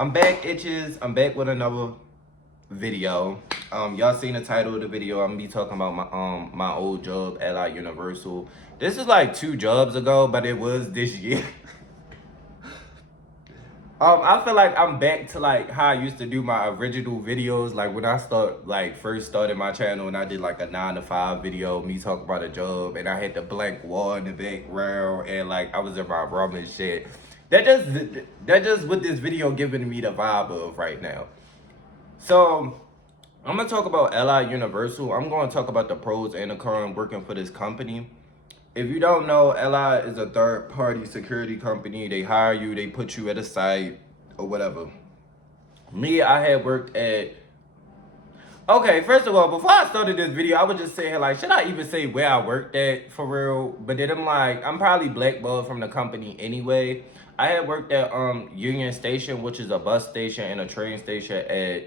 I'm back, itches. I'm back with another video. Y'all seen the title of the video. I'm gonna be talking about my old job at like Universal. This is like 2 jobs ago, but it was this year. I feel like I'm back to like how I used to do my original videos, like when I first started my channel and I did like a 9 to 5 video, me talking about a job, and I had the blank wall in the background, and like I was in my room and shit. That just what this video giving me the vibe of right now. So I'm gonna talk about LI Universal. I'm gonna talk about the pros and the cons working for this company. If you don't know, LI is a third-party security company. They hire you, they put you at a site or whatever. Me, I had worked at... Okay, first of all, before I started this video, I was just saying, like, should I even say where I worked at for real? But then I'm like, I'm probably blackballed from the company anyway. I had worked at Union Station, which is a bus station and a train station at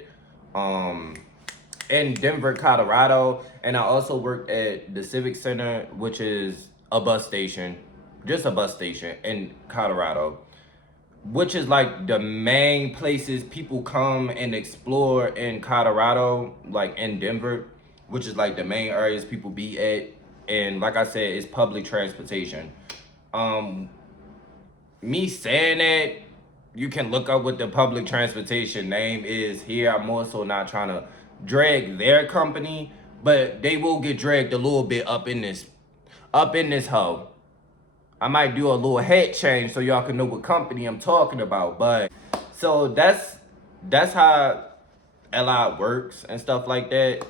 in Denver, Colorado. And I also worked at the Civic Center, which is a bus station, just a bus station in Colorado, which is like the main places people come and explore in Colorado, like in Denver, which is like the main areas people be at. And like I said, it's public transportation. Me saying that, you can look up what the public transportation name is here. I'm also not trying to drag their company, but they will get dragged a little bit up in this hoe. I might do a little head change so y'all can know what company I'm talking about. But so that's how LI works and stuff like that.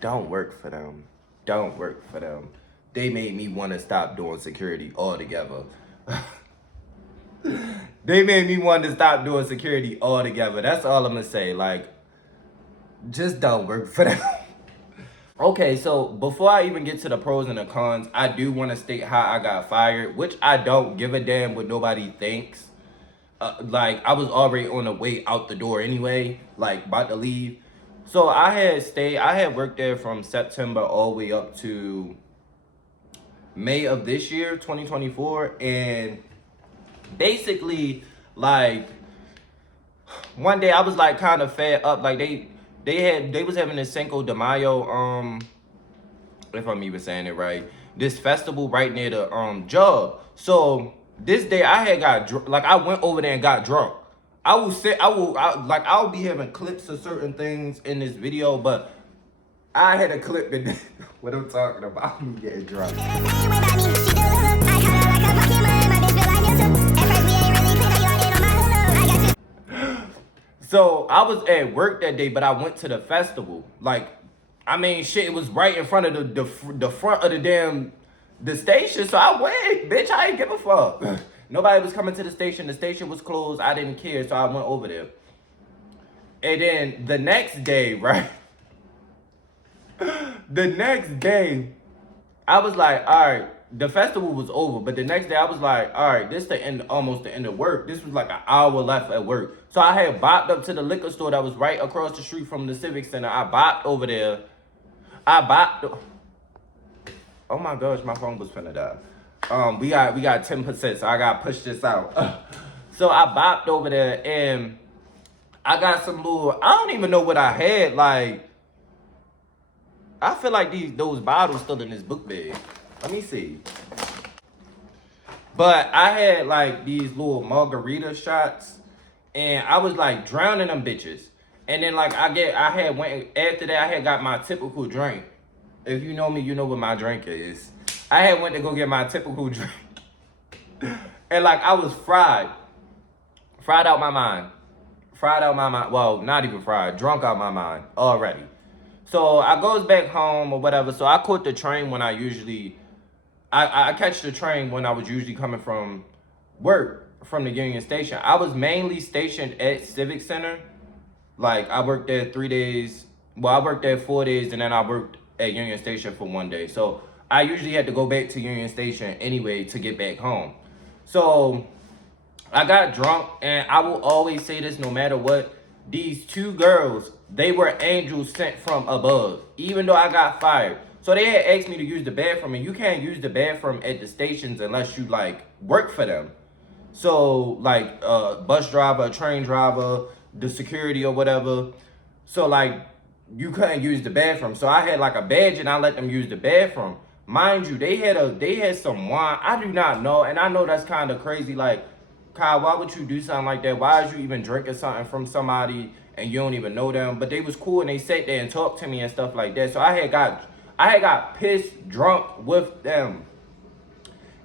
Don't work for them. Don't work for them. They made me want to stop doing security altogether. They made me want to stop doing security altogether. That's all I'm gonna say. Like, just don't work for them. Okay, so before I even get to the pros and the cons, I do want to state how I got fired, which I don't give a damn what nobody thinks. Like, I was already on the way out the door anyway, like, about to leave. So I had worked there from September all the way up to May of this year, 2024. And basically, like, one day I was, like, kind of fed up. Like, they was having this Cinco de Mayo, if I'm even saying it right, this festival right near the job. So this day I had got like I went over there and got drunk. I'll be having clips of certain things in this video, but I had a clip in what I'm talking about. I'm getting drunk. So I was at work that day, but I went to the festival. Like, I mean, shit, it was right in front of the front of the station. So I went, bitch. I ain't give a fuck. Nobody was coming to the station. The station was closed. I didn't care, so I went over there. And then the next day, right? The next day, I was like, all right. The festival was over, but the next day I was like, all right, this almost the end of work. This was like an hour left at work. So I had bopped up to the liquor store that was right across the street from the Civic Center. I bopped over there. Oh my gosh, my phone was finna die. We got 10%, so I gotta push this out. So I bopped over there and I got some little, I don't even know what I had. Like, I feel like those bottles still in this book bag. Let me see. But I had like these little margarita shots, and I was like drowning them bitches. And then like after that I had got my typical drink. If you know me, you know what my drink is. I had went to go get my typical drink. And like I was fried out my mind. Well, not even fried, drunk out my mind already. So I goes back home or whatever. So I caught the train when I usually I catch the train when I was usually coming from work from the Union Station. I was mainly stationed at Civic Center. Like, I worked there 3 days. Well, I worked there 4 days, and then I worked at Union Station for 1 day. So I usually had to go back to Union Station anyway to get back home. So I got drunk, and I will always say this no matter what. These 2 girls, they were angels sent from above, even though I got fired. So they had asked me to use the bathroom, and you can't use the bathroom at the stations unless you like work for them. So like bus driver, train driver, the security or whatever. So like you couldn't use the bathroom. So I had like a badge and I let them use the bathroom. Mind you, they had some wine. I do not know, and I know that's kind of crazy. Like, Kyle, why would you do something like that? Why is you even drinking something from somebody and you don't even know them? But they was cool and they sat there and talked to me and stuff like that. So I had got pissed drunk with them.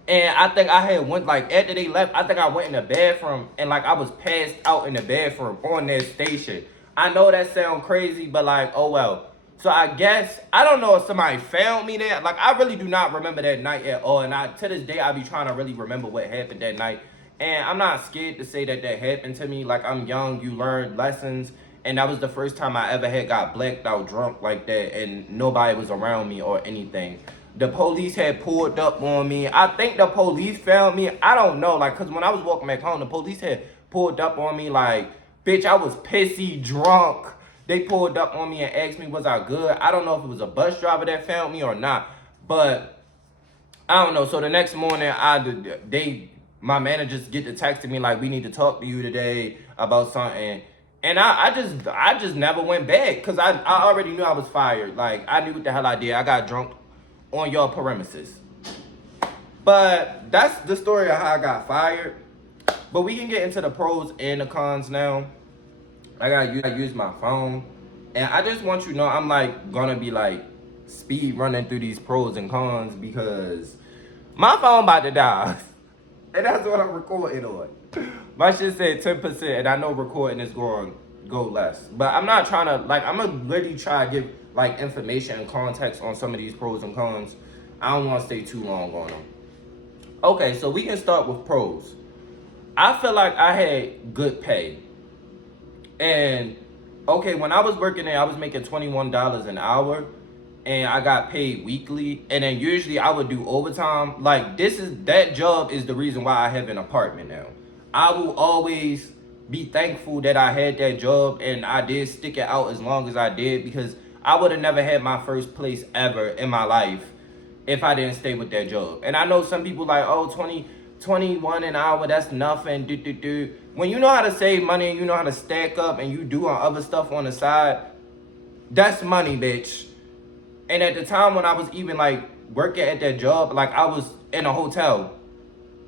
And I think I had went like after they left, I think I went in the bathroom and like I was passed out in the bathroom on their station. I know that sounds crazy, but like, oh well. So I guess I don't know if somebody found me there. Like I really do not remember that night at all. And I to this day I be trying to really remember what happened that night. And I'm not scared to say that that happened to me. Like I'm young, you learn lessons. And that was the first time I ever had got blacked out drunk like that and nobody was around me or anything. The police had pulled up on me. I think the police found me. I don't know. Like, cause when I was walking back home, the police had pulled up on me. Like, bitch, I was pissy drunk. They pulled up on me and asked me, was I good? I don't know if it was a bus driver that found me or not. But I don't know. So the next morning, my managers get to texting me like, we need to talk to you today about something. And I just never went back because I already knew I was fired. Like I knew what the hell I did. I got drunk on your premises. But that's the story of how I got fired. But we can get into the pros and the cons now. I gotta use my phone. And I just want you to know I'm like gonna be like speed running through these pros and cons because my phone about to die. And that's what I'm recording on. My shit said 10% and I know recording is going to go less. But I'm not trying to like I'm gonna really try to give like information and context on some of these pros and cons. I don't want to stay too long on them. Okay, so we can start with pros. I feel like I had good pay. And okay, when I was working there, I was making $21 an hour and I got paid weekly. And then usually I would do overtime. Like that job is the reason why I have an apartment now. I will always be thankful that I had that job and I did stick it out as long as I did because I would have never had my first place ever in my life if I didn't stay with that job. And I know some people like, oh, 21 an hour, that's nothing. When you know how to save money and you know how to stack up and you do other stuff on the side, that's money, bitch. And at the time when I was even like working at that job, like I was in a hotel.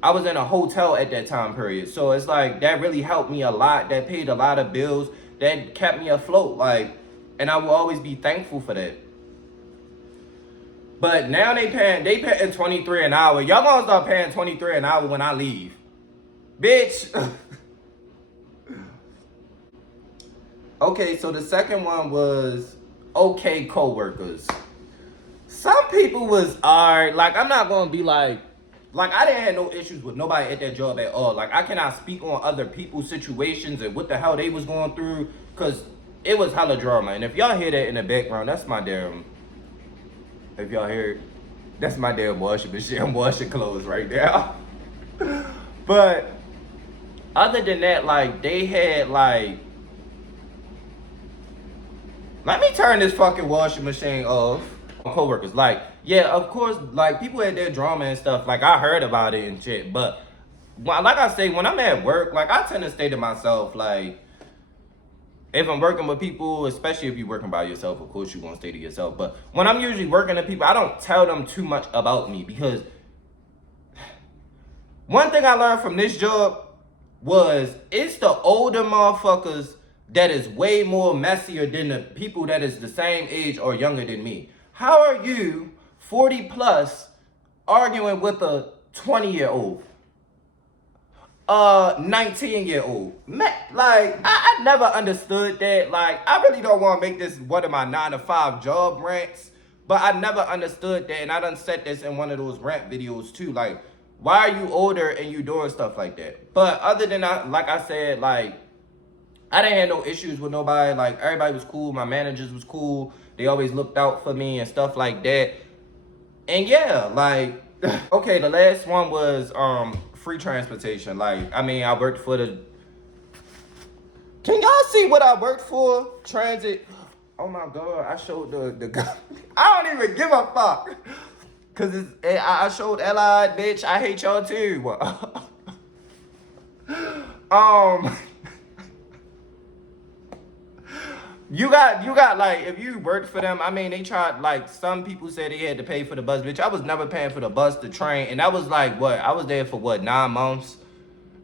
I was in a hotel at that time period. So it's like that really helped me a lot. That paid a lot of bills. That kept me afloat. Like, and I will always be thankful for that. But now they paying 23 an hour. Y'all gonna start paying 23 an hour when I leave. Bitch. Okay, so the second one was okay coworkers. Some people was alright. Like I'm not gonna be like I didn't have no issues with nobody at that job at all. Like I cannot speak on other people's situations and what the hell they was going through, cause it was hella drama. And if y'all hear that in the background, that's my damn. If y'all hear it, that's my damn washing machine. I'm washing clothes right now. But other than that, like they had like. Let me turn this fucking washing machine off. Coworkers, like, yeah, of course, like people had their drama and stuff. Like I heard about it and shit, but like I say, when I'm at work, like I tend to stay to myself. Like if I'm working with people, especially if you're working by yourself, of course you want to stay to yourself. But when I'm usually working to people, I don't tell them too much about me because one thing I learned from this job was it's the older motherfuckers that is way more messier than the people that is the same age or younger than me. How are you, 40 plus, arguing with a 20-year-old? 19-year-old? Like, I never understood that. Like, I really don't want to make this one of my 9-to-5 job rants, but I never understood that, and I done said this in one of those rant videos too. Like, why are you older and you doing stuff like that? But other than that, like I said, like, I didn't have no issues with nobody. Like, everybody was cool. My managers was cool. They always looked out for me and stuff like that. And yeah, like, okay, the last one was free transportation. Like, I mean, I worked for the... Can y'all see what I worked for? Transit. Oh my God, I showed the guy. I don't even give a fuck. Cause I showed Allied, bitch. I hate y'all too. Um, you got like if you worked for them, I mean they tried like some people said they had to pay for the bus, bitch. I was never paying for the bus, the train, and that was like what I was there for what 9 months.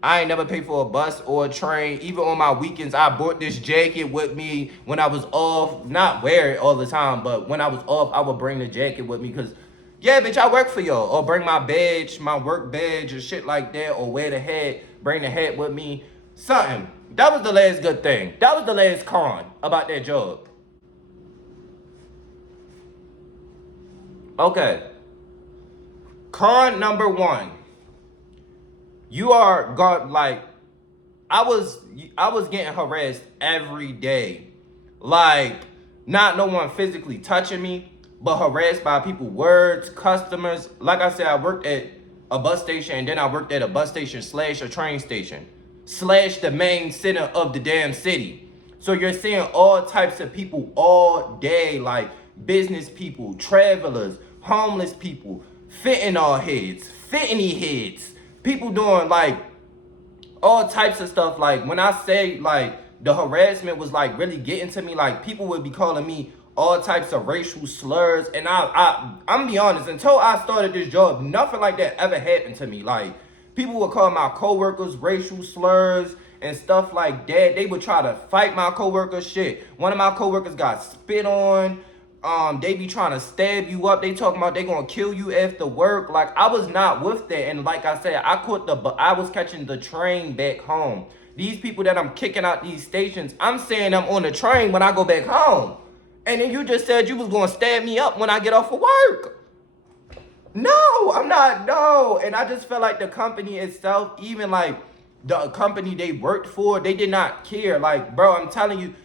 I ain't never paid for a bus or a train. Even on my weekends, I brought this jacket with me when I was off. Not wear it all the time, but when I was off, I would bring the jacket with me because, yeah, bitch, I work for y'all. Or bring my badge, my work badge or shit like that. Or wear the hat, bring the hat with me. Something. That was the last good thing. That was the last con about that job. Okay. Con number one. You are got like I was I was getting harassed every day. Like not no one physically touching me, but harassed by people, words, customers. Like I said, I worked at a bus station and then I worked at a bus station slash a train station slash the main center of the damn city. So you're seeing all types of people all day, like business people, travelers, homeless people, fentanyl heads, fentanyl heads, people doing like all types of stuff. Like when I say like the harassment was like really getting to me, like people would be calling me all types of racial slurs, and I'm gonna be honest, until I started this job, nothing like that ever happened to me. Like people would call my coworkers racial slurs and stuff like that. They would try to fight my coworkers. Shit, one of my coworkers got spit on. They be trying to stab you up. They talking about they gonna kill you after work. Like I was not with that, and like I said, I was catching the train back home. These people that I'm kicking out these stations, I'm saying I'm on the train when I go back home, and then you just said you was gonna stab me up when I get off of work. No, I'm not. No, and I just felt like the company itself, even like the company they worked for, they did not care. Like, bro, I'm telling you,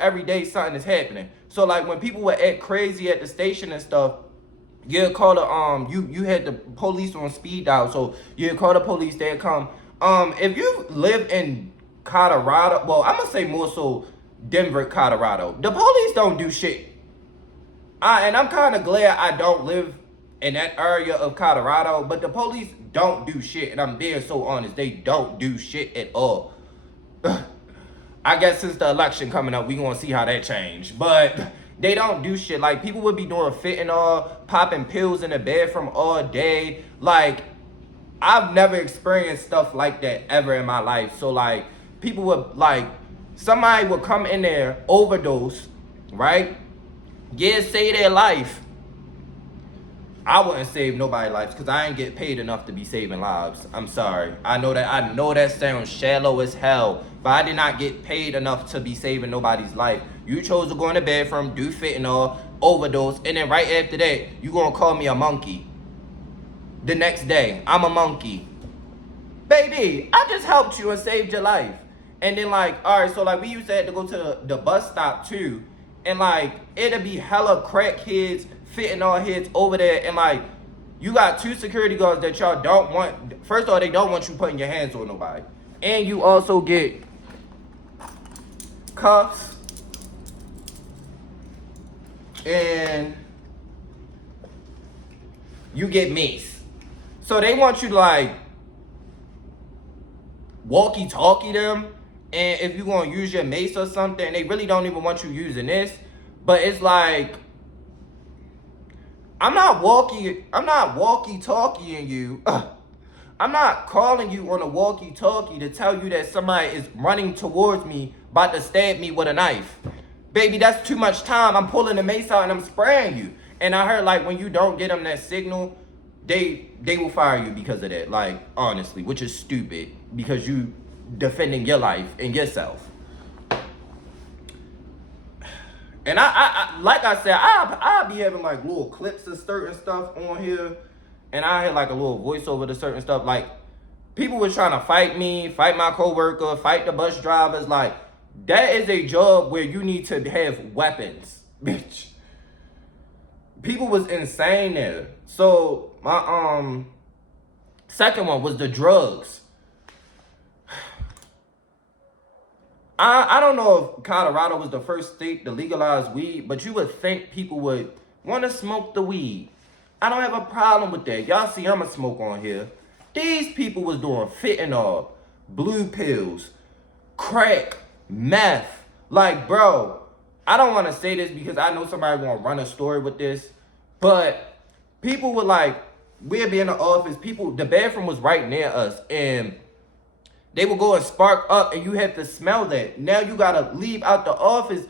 every day something is happening. So like when people would act crazy at the station and stuff, you'd call the you had the police on speed dial. So you'd call the police, they'd come. If you live in Colorado, well, I'm gonna say more so Denver, Colorado, the police don't do shit. And I'm kind of glad I don't live in that area of Colorado, but the police don't do shit, and I'm being so honest, they don't do shit at all. I guess since the election coming up, we gonna see how that change. But they don't do shit. Like people would be doing fentanyl, popping pills in the bathroom all day. Like I've never experienced stuff like that ever in my life. So like people would like somebody would come in there, overdose, right? Yeah, save their life. I wouldn't save nobody's lives because I ain't get paid enough to be saving lives. I'm sorry. I know that sounds shallow as hell, but I did not get paid enough to be saving nobody's life. You chose to go in the bathroom, do fentanyl, overdose, and then right after that, you gonna call me a monkey. The next day, I'm a monkey. Baby, I just helped you and saved your life. And then like, all right, so like we used to have to go to the bus stop too. And like, it'd be hella crackheads, fentanyl heads over there. And like, you got two security guards that y'all don't want. First of all, they don't want you putting your hands on nobody. And you also get cuffs. And you get mace. So they want you to like walkie-talkie them, and if you're gonna use your mace or something, they really don't even want you using this. But it's like I'm not walkie-talkieing you. I'm not calling you on a walkie-talkie to tell you that somebody is running towards me about to stab me with a knife. Baby, that's too much time. I'm pulling the mace out and I'm spraying you. And I heard like when you don't get them that signal, they will fire you because of that. Like honestly, which is stupid because you defending your life and yourself. And I like I said, I'll be having like little clips of certain stuff on here, and I had like a little voiceover to certain stuff. Like people were trying to fight me, fight my coworker, fight the bus drivers. Like that is a job where you need to have weapons, bitch. People was insane there. So my second one was the drugs. I don't know if Colorado was the first state to legalize weed, but you would think people would want to smoke the weed. I don't have a problem with that. Y'all see I'm a smoke on here. These people was doing fentanyl, blue pills, crack, meth. Like, bro, I don't want to say this because I know somebody gonna run a story with this, but people were like, we'd be in the office, the bathroom was right near us, and they would go and spark up, and you have to smell that. Now you gotta leave out the office.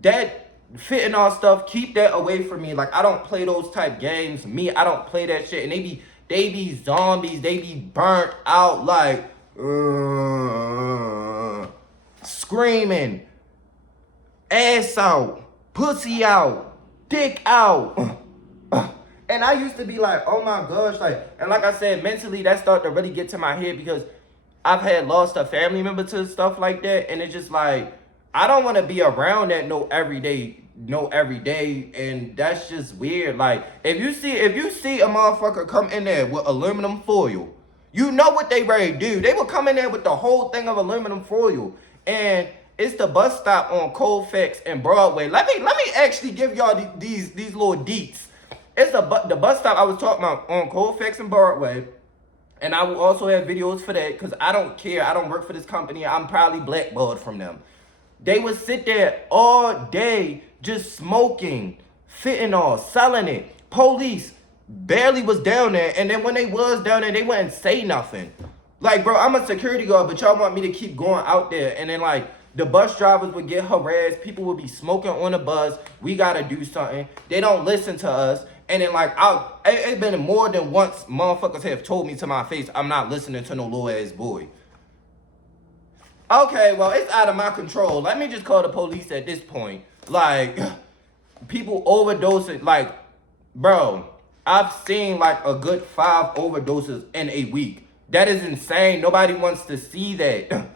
That fentanyl stuff, keep that away from me. Like, I don't play those type games. I don't play that shit. And they be zombies. They be burnt out, like screaming, ass out, pussy out, dick out. And I used to be like, oh my gosh, like, and like I said, mentally that started to really get to my head because I've had lost a family member to stuff like that, and it's just like, I don't want to be around that every day, and that's just weird. Like, if you see a motherfucker come in there with aluminum foil, you know what they ready to do. They will come in there with the whole thing of aluminum foil, and it's the bus stop on Colfax and Broadway. Let me actually give y'all these little deets. It's the bus stop I was talking about on Colfax and Broadway. And I will also have videos for that because I don't care. I don't work for this company. I'm probably blackballed from them. They would sit there all day just smoking, fentanyl, selling it. Police barely was down there. And then when they was down there, they wouldn't say nothing. Like, bro, I'm a security guard, but y'all want me to keep going out there. And then, like, the bus drivers would get harassed. People would be smoking on the bus. We got to do something. They don't listen to us. And then, like, it's been more than once motherfuckers have told me to my face, I'm not listening to no little ass boy. Okay, well, it's out of my control. Let me just call the police at this point. Like, people overdosing. Like, bro, I've seen like a good 5 overdoses in a week. That is insane. Nobody wants to see that.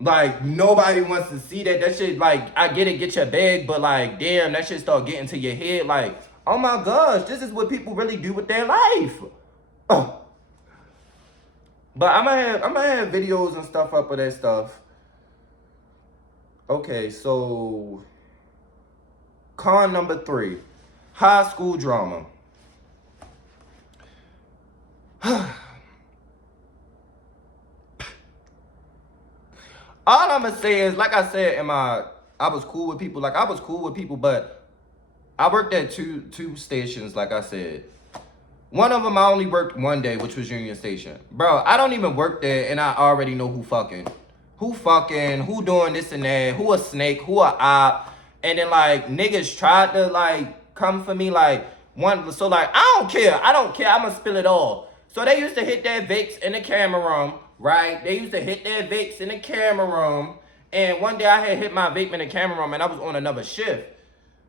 Like, nobody wants to see that. That shit, like, I get it, get your bag, but like, damn, that shit start getting to your head. Like, oh my gosh, this is what people really do with their life. But I'm gonna have videos and stuff up of that stuff. Okay, so con number 3, high school drama. All I'm gonna say is, like I said, I was cool with people. Like, I was cool with people, but I worked at two stations, like I said. One of them I only worked one day, which was Union Station. Bro, I don't even work there, and I already know who fucking, who doing this and that, who a snake, who a op. And then, like, niggas tried to, like, come for me, like, so, like, I don't care, I'm gonna spill it all. So they used to hit their Vicks in the camera room, right? They used to hit their Vicks in the camera room. And one day I had hit my vape in the camera room, and I was on another shift.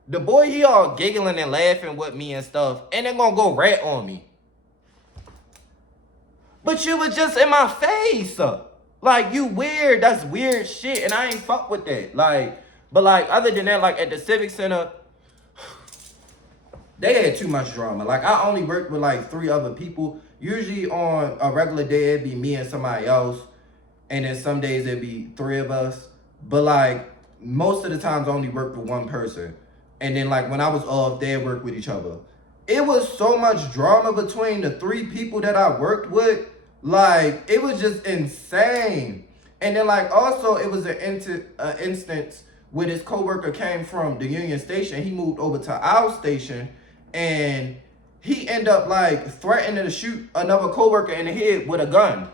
The boy, he all giggling and laughing with me and stuff, and then gonna go rat on me. But you was just in my face. Like, you weird. That's weird shit, and I ain't fuck with that. Like, but like, other than that, like, at the Civic Center, they had too much drama. Like, I only worked with like 3 other people. Usually on a regular day, it'd be me and somebody else. And then some days it'd be 3 of us. But like, most of the times I only worked with one person. And then, like, when I was off, they'd work with each other. It was so much drama between the 3 people that I worked with. Like, it was just insane. And then, like, also, it was an instance where this coworker came from the Union Station. He moved over to our station, and he ended up, like, threatening to shoot another coworker in the head with a gun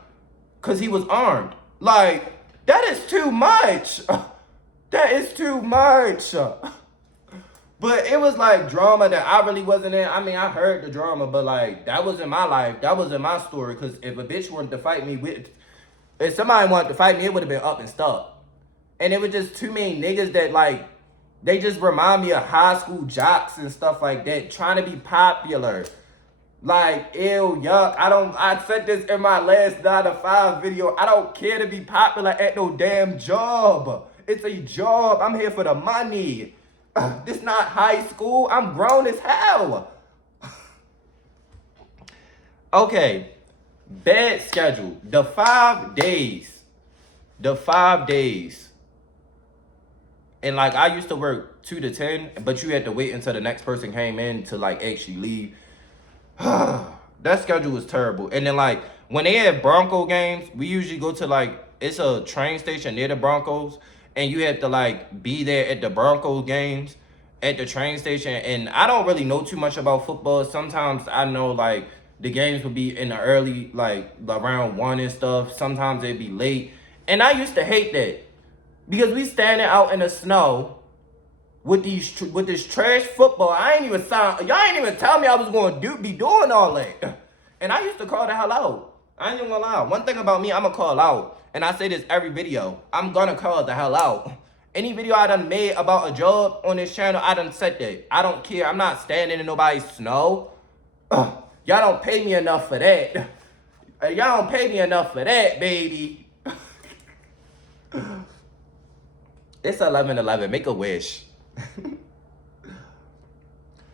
because he was armed. Like, that is too much. That is too much. But it was like drama that I really wasn't in. I mean, I heard the drama, but like, that was in my life. That was in my story. Because if a bitch wanted to fight me if somebody wanted to fight me, it would have been up and stuck. And it was just too many niggas that, like, they just remind me of high school jocks and stuff like that, trying to be popular. Like, ew, yuck. I said this in my last 9 to 5 video. I don't care to be popular at no damn job. It's a job. I'm here for the money. This not high school. I'm grown as hell. Okay. Bad schedule. The 5 days. And like, I used to work 2 to 10, but you had to wait until the next person came in to like actually leave. That schedule was terrible. And then like, when they have Bronco games, we usually go to like, it's a train station near the Broncos, and you have to like be there at the Broncos games at the train station. And I don't really know too much about football. Sometimes I know like the games would be in the early, like around 1 and stuff. Sometimes they'd be late. And I used to hate that because we standing out in the snow with this trash football. Y'all ain't even tell me I was going to be doing all that. And I used to call the hell out. I ain't even gonna lie. One thing about me, I'm gonna call out. And I say this every video. I'm gonna call the hell out. Any video I done made about a job on this channel, I done said that. I don't care. I'm not standing in nobody's snow. Y'all don't pay me enough for that. Y'all don't pay me enough for that, baby. It's 11/11. Make a wish.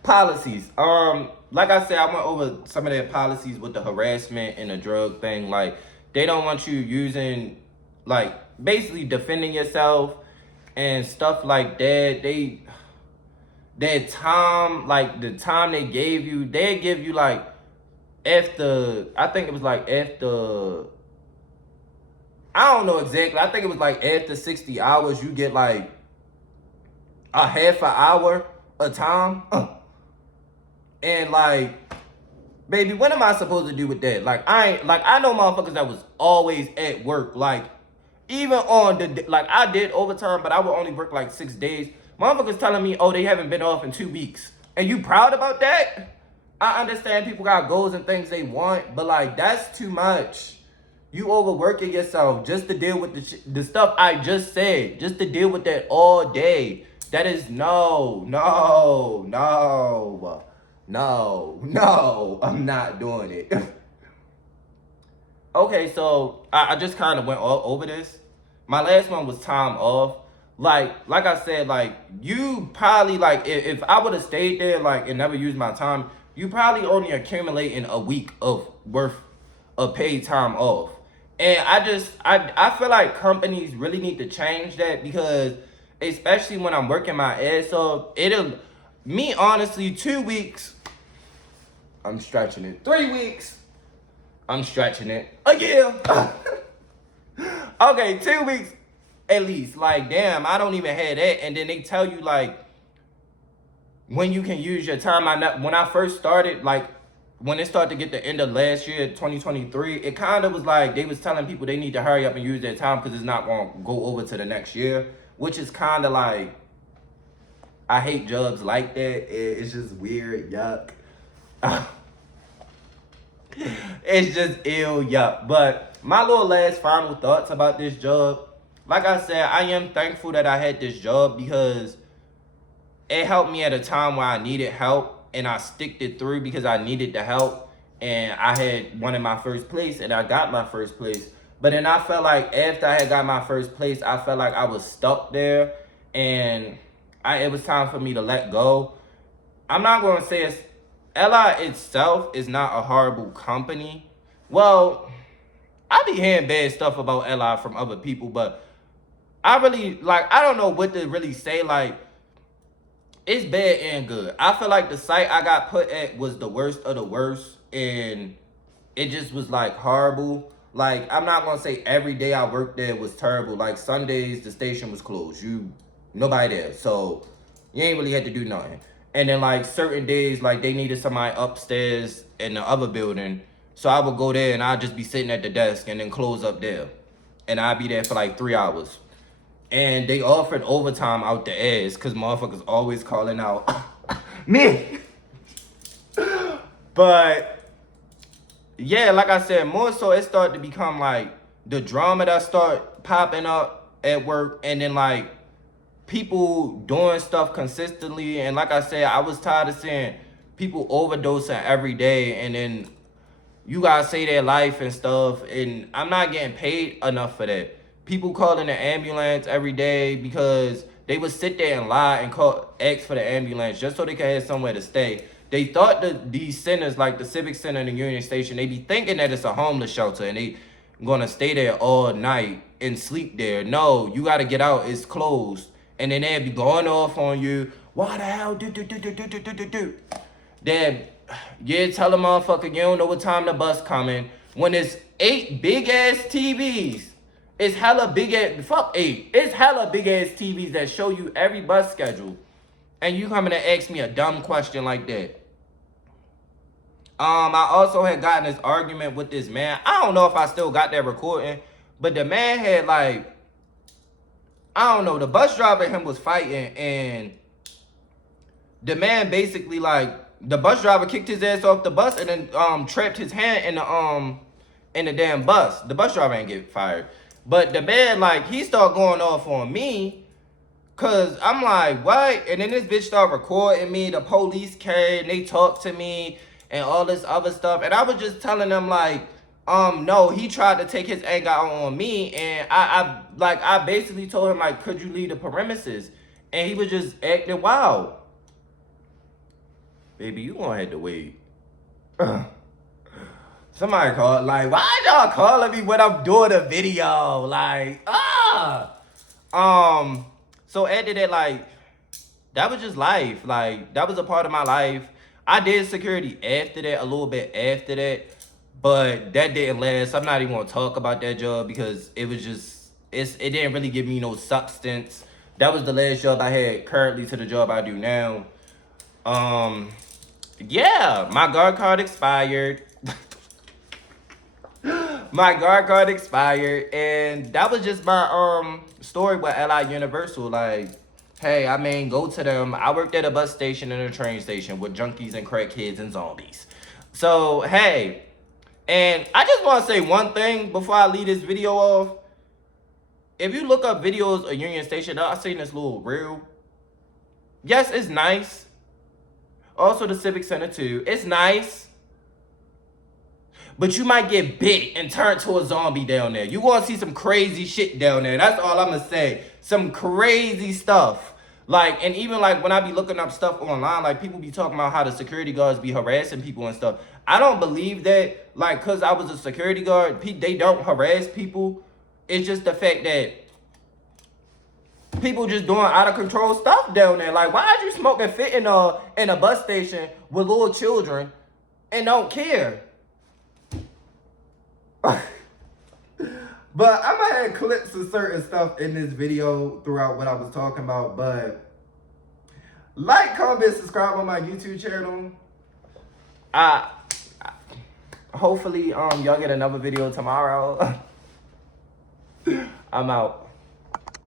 Policies. Like I said, I went over some of their policies with the harassment and the drug thing. Like, they don't want you using, like, basically defending yourself and stuff like that. That time, like, the time they gave you, they give you, like, after, I think it was, like, after, I don't know exactly. I think it was, like, after 60 hours, you get, like, a half an hour of time. And, like, baby, what am I supposed to do with that? Like, I know motherfuckers that was always at work. Like, even on the, like, I did overtime, but I would only work like 6 days. Motherfuckers telling me, oh, they haven't been off in 2 weeks. And you proud about that? I understand people got goals and things they want, but, like, that's too much. You overworking yourself just to deal with the stuff I just said. Just to deal with that all day. That is no, I'm not doing it. Okay, so I just kind of went all over this. My last one was time off. Like I said, like, you probably, like, if I would have stayed there, like, and never used my time, you probably only accumulating a week of worth of paid time off. And I feel like companies really need to change that, because especially when I'm working my ass off, me honestly, 2 weeks, I'm stretching it. 3 weeks, I'm stretching it. A year. Okay, 2 weeks at least. Like, damn, I don't even have that. And then they tell you, like, when you can use your time. When I first started, like, when it started to get the end of last year, 2023, it kind of was like they was telling people they need to hurry up and use their time because it's not going to go over to the next year, which is kind of like, I hate jobs like that. It's just weird, yuck. It's just ill, yuck. But my little last final thoughts about this job. Like I said, I am thankful that I had this job because it helped me at a time where I needed help. And I sticked it through because I needed the help. And I had wanted my first place, and I got my first place. But then I felt like after I had got my first place, I felt like I was stuck there. And it was time for me to let go. I'm not going to say LI itself is not a horrible company. Well, I be hearing bad stuff about LI from other people, but I really, like, I don't know what to really say. Like, it's bad and good. I feel like the site I got put at was the worst of the worst, and it just was, like, horrible. Like, I'm not going to say every day I worked there was terrible. Like, Sundays, the station was closed. Nobody there. So, you ain't really had to do nothing. And then, like, certain days, like, they needed somebody upstairs in the other building. So, I would go there, and I'd just be sitting at the desk and then close up there. And I'd be there for, like, 3 hours. And they offered overtime out the ass because motherfuckers always calling out me. But, yeah, like I said, more so it started to become, like, the drama that start popping up at work. And then, like, people doing stuff consistently. And like I said, I was tired of seeing people overdosing every day. And then you gotta say their life and stuff. And I'm not getting paid enough for that. People calling the ambulance every day because they would sit there and lie and ask for the ambulance just so they could have somewhere to stay. They thought that these centers, like the Civic Center and the Union Station, they be thinking that it's a homeless shelter and they gonna stay there all night and sleep there. No, you gotta get out. It's closed. And then they'd be going off on you. Why the hell do? Then, yeah, tell a motherfucker you don't know what time the bus coming. when it's 8 big ass TVs. It's hella big ass, fuck 8. It's hella big ass TVs that show you every bus schedule. And you coming to ask me a dumb question like that. I also had gotten this argument with this man. I don't know if I still got that recording, but the man had like, I don't know, the bus driver and him was fighting, and the man basically like, the bus driver kicked his ass off the bus and then trapped his hand in the damn bus. The bus driver ain't get fired. But the man, like, he started going off on me. Cause I'm like, what? And then this bitch started recording me. The police came, they talked to me and all this other stuff. And I was just telling them like, no, he tried to take his anger out on me. And I basically told him like, could you leave the premises? And he was just acting wild. Baby, you gonna have to wait. Somebody called, like, why y'all calling me when I'm doing a video? Like, so after that, like, that was just life. Like, that was a part of my life. I did security after that, a little bit after that, but that didn't last. I'm not even gonna talk about that job because it was just, it didn't really give me no substance. That was the last job I had currently to the job I do now. Yeah, my guard card expired. My guard card expired, and that was just my story with LI Universal. Like, hey, I mean, go to them. I worked at a bus station and a train station with junkies and crackheads and zombies. So, hey, and I just want to say one thing before I leave this video off. If you look up videos of Union Station, I've seen this little reel. Yes, it's nice. Also, the Civic Center, too. It's nice. But you might get bit and turn to a zombie down there. You gonna see some crazy shit down there. That's all I'm gonna say. Some crazy stuff. Like, and even like when I be looking up stuff online, like people be talking about how the security guards be harassing people and stuff. I don't believe that. Like, cause I was a security guard, they don't harass people. It's just the fact that people just doing out of control stuff down there. Like, why are you smoking fit in a bus station with little children and don't care? But I'm gonna have clips of certain stuff in this video throughout what I was talking about. But like, comment, subscribe on my YouTube channel. Hopefully y'all get another video tomorrow. I'm out.